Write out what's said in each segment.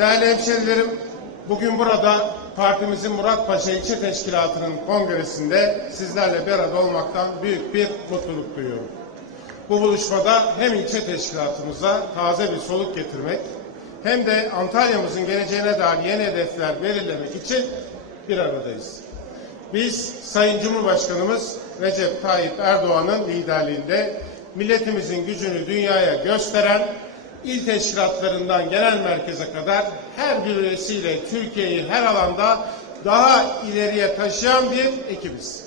Değerli hemşerilerim, bugün burada partimizin Muratpaşa İlçe Teşkilatı'nın kongresinde sizlerle bir arada olmaktan büyük bir mutluluk duyuyorum. Bu buluşmada hem ilçe teşkilatımıza taze bir soluk getirmek hem de Antalya'mızın geleceğine dair yeni hedefler belirlemek için bir aradayız. Biz Sayın Cumhurbaşkanımız Recep Tayyip Erdoğan'ın liderliğinde milletimizin gücünü dünyaya gösteren il teşkilatlarından genel merkeze kadar her bir üyesiyle Türkiye'yi her alanda daha ileriye taşıyan bir ekibiz.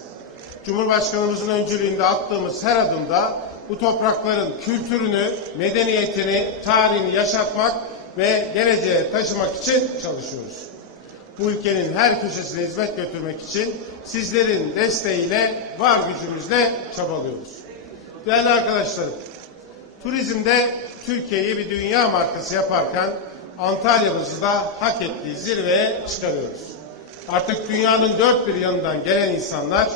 Cumhurbaşkanımızın öncülüğünde attığımız her adımda bu toprakların kültürünü, medeniyetini, tarihini yaşatmak ve geleceğe taşımak için çalışıyoruz. Bu ülkenin her köşesine hizmet götürmek için sizlerin desteğiyle, var gücümüzle çabalıyoruz. Değerli arkadaşlarım, turizmde Türkiye'yi bir dünya markası yaparken Antalya'mızı da hak ettiği zirveye çıkarıyoruz. Artık dünyanın dört bir yanından gelen insanlar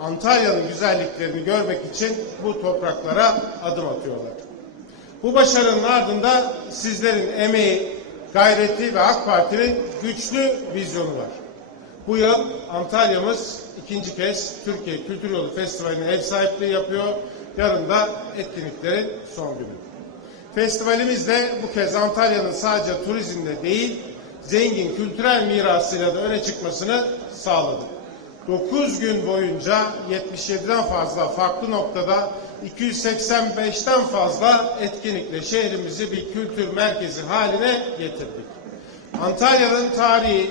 Antalya'nın güzelliklerini görmek için bu topraklara adım atıyorlar. Bu başarının ardında sizlerin emeği, gayreti ve AK Parti'nin güçlü vizyonu var. Bu yıl Antalya'mız ikinci kez Türkiye Kültür Yolu Festivali'ne ev sahipliği yapıyor. Yarın da etkinliklerin son günü. Festivalimiz de bu kez Antalya'nın sadece turizmde değil, zengin kültürel mirasıyla da öne çıkmasını sağladı. 9 gün boyunca 77'den fazla farklı noktada 285'ten fazla etkinlikle şehrimizi bir kültür merkezi haline getirdik. Antalya'nın tarihi,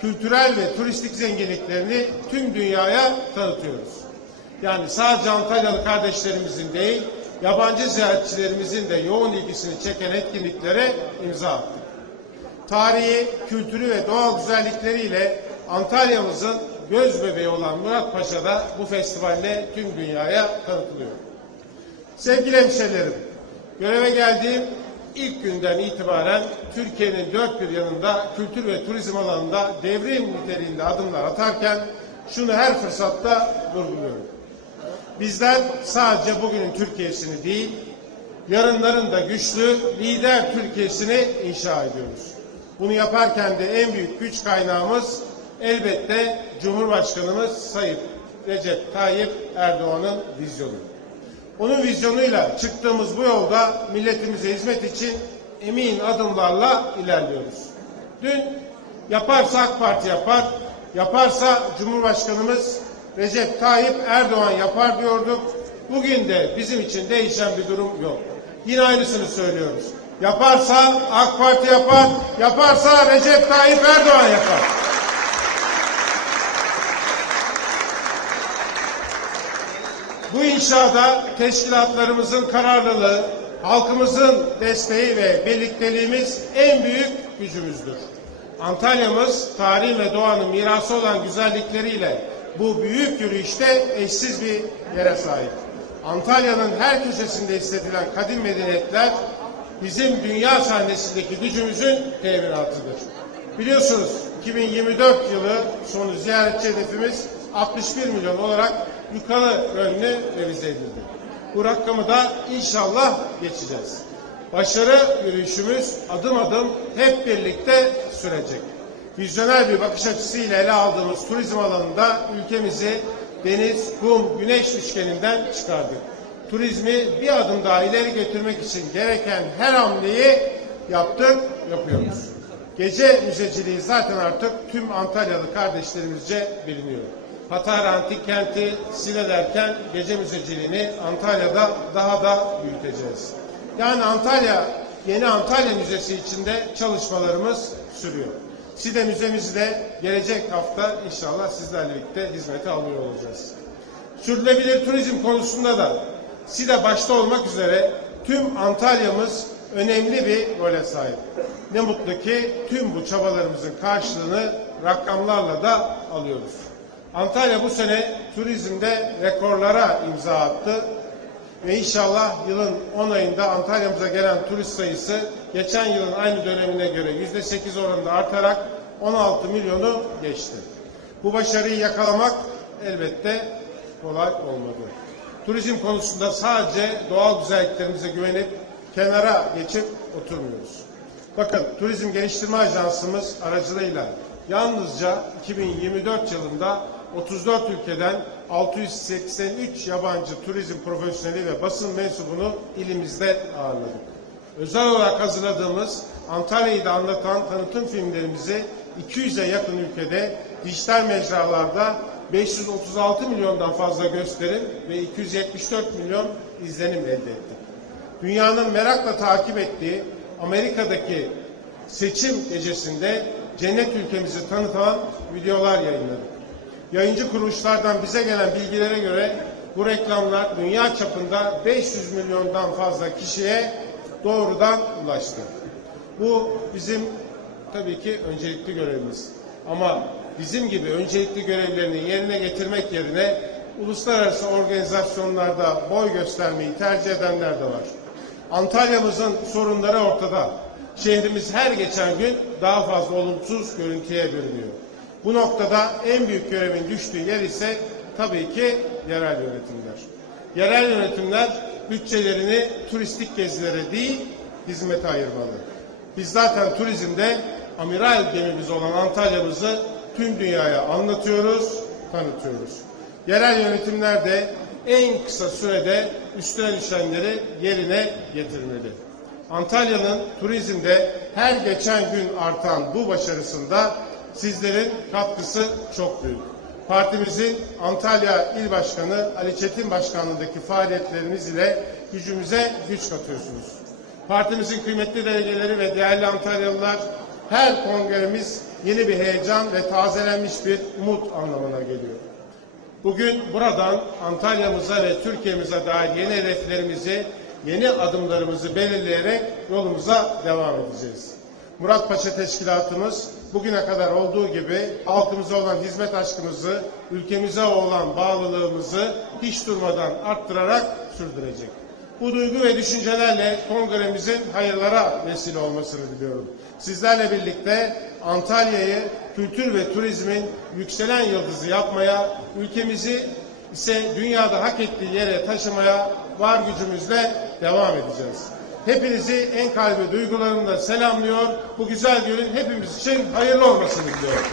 kültürel ve turistik zenginliklerini tüm dünyaya tanıtıyoruz. Yani sadece Antalyalı kardeşlerimizin değil, yabancı ziyaretçilerimizin de yoğun ilgisini çeken etkinliklere imza attık. Tarihi, kültürü ve doğal güzellikleriyle Antalya'mızın göz bebeği olan Muratpaşa'da bu festivalle tüm dünyaya tanıtılıyor. Sevgili hemşehrilerim, göreve geldiğim ilk günden itibaren Türkiye'nin dört bir yanında kültür ve turizm alanında devrim niteliğinde adımlar atarken şunu her fırsatta vurguluyorum. Bizler sadece bugünün Türkiye'sini değil, yarınların da güçlü lider Türkiye'sini inşa ediyoruz. Bunu yaparken de en büyük güç kaynağımız elbette Cumhurbaşkanımız Sayın Recep Tayyip Erdoğan'ın vizyonu. Onun vizyonuyla çıktığımız bu yolda milletimize hizmet için emin adımlarla ilerliyoruz. Dün yaparsa AK Parti yapar, yaparsa Cumhurbaşkanımız Recep Tayyip Erdoğan yapar diyorduk. Bugün de bizim için değişen bir durum yok. Yine aynısını söylüyoruz. Yaparsa AK Parti yapar, yaparsa Recep Tayyip Erdoğan yapar. Bu inşada teşkilatlarımızın kararlılığı, halkımızın desteği ve birlikteliğimiz en büyük gücümüzdür. Antalya'mız tarihi ve doğanın mirası olan güzellikleriyle bu büyük yürüyüşte eşsiz bir yere sahip. Antalya'nın her köşesinde hissedilen kadim medeniyetler bizim dünya sahnesindeki gücümüzün teminiatıdır. Biliyorsunuz 2024 yılı sonu ziyaretçi hedefimiz 61 milyon olarak yukarı yönlü revize edildi. Bu rakamı da inşallah geçeceğiz. Başarı yürüyüşümüz adım adım hep birlikte sürecek. Vizyoner bir bakış açısıyla ele aldığımız turizm alanında ülkemizi deniz, kum, güneş üçgeninden çıkardık. Turizmi bir adım daha ileri götürmek için gereken her hamleyi yaptık, yapıyoruz. Gece müzeciliği zaten artık tüm Antalyalı kardeşlerimizce biliniyor. Patara Antik Kenti Sile derken gece müzeciliğini Antalya'da daha da büyüteceğiz. Yani Antalya, yeni Antalya Müzesi içinde çalışmalarımız sürüyor. Side Müzemizi de gelecek hafta inşallah sizlerle birlikte hizmete alıyor olacağız. Sürdürülebilir turizm konusunda da Side başta olmak üzere tüm Antalya'mız önemli bir role sahip. Ne mutlu ki tüm bu çabalarımızın karşılığını rakamlarla da alıyoruz. Antalya bu sene turizmde rekorlara imza attı ve inşallah yılın 10 ayında Antalya'mıza gelen turist sayısı geçen yılın aynı dönemine göre yüzde 8 oranında artarak 16 milyonu geçti. Bu başarıyı yakalamak elbette kolay olmadı. Turizm konusunda sadece doğal güzelliklerimize güvenip kenara geçip oturmuyoruz. Bakın Turizm Geliştirme Ajansımız aracılığıyla yalnızca 2024 yılında 34 ülkeden 683 yabancı turizm profesyoneli ve basın mensubunu ilimizde ağırladık. Özel olarak hazırladığımız Antalya'yı da anlatan tanıtım filmlerimizi 200'e yakın ülkede dijital mecralarda 536 milyondan fazla gösterim ve 274 milyon izlenim elde ettik. Dünyanın merakla takip ettiği Amerika'daki seçim gecesinde cennet ülkemizi tanıtan videolar yayınladık. Yayıncı kuruluşlardan bize gelen bilgilere göre bu reklamlar dünya çapında 500 milyondan fazla kişiye doğrudan ulaştı. Bu bizim tabii ki öncelikli görevimiz. Ama bizim gibi öncelikli görevlerini yerine getirmek yerine uluslararası organizasyonlarda boy göstermeyi tercih edenler de var. Antalya'mızın sorunları ortada. Şehrimiz her geçen gün daha fazla olumsuz görüntüye bürünüyor. Bu noktada en büyük görevin düştüğü yer ise tabii ki yerel yönetimler. Yerel yönetimler bütçelerini turistik gezilere değil, hizmete ayırmalı. Biz zaten turizmde amiral gemimiz olan Antalya'mızı tüm dünyaya anlatıyoruz, tanıtıyoruz. Yerel yönetimler de en kısa sürede üstüne düşenleri yerine getirmeli. Antalya'nın turizmde her geçen gün artan bu başarısında sizlerin katkısı çok büyük. Partimizin Antalya İl Başkanı Ali Çetin Başkanlığındaki faaliyetleriniz ile gücümüze güç katıyorsunuz. Partimizin kıymetli delegeleri ve değerli Antalyalılar her kongremiz yeni bir heyecan ve tazelenmiş bir umut anlamına geliyor. Bugün buradan Antalya'mıza ve Türkiye'mize dair yeni hedeflerimizi, yeni adımlarımızı belirleyerek yolumuza devam edeceğiz. Murat Paşa Teşkilatımız bugüne kadar olduğu gibi halkımıza olan hizmet aşkımızı, ülkemize olan bağlılığımızı hiç durmadan arttırarak sürdürecek. Bu duygu ve düşüncelerle kongremizin hayırlara vesile olmasını diliyorum. Sizlerle birlikte Antalya'yı kültür ve turizmin yükselen yıldızı yapmaya, ülkemizi ise dünyada hak ettiği yere taşımaya var gücümüzle devam edeceğiz. Hepinizi en kalbi duygularımla selamlıyor. Bu güzel günün hepimiz için hayırlı olmasını diliyorum.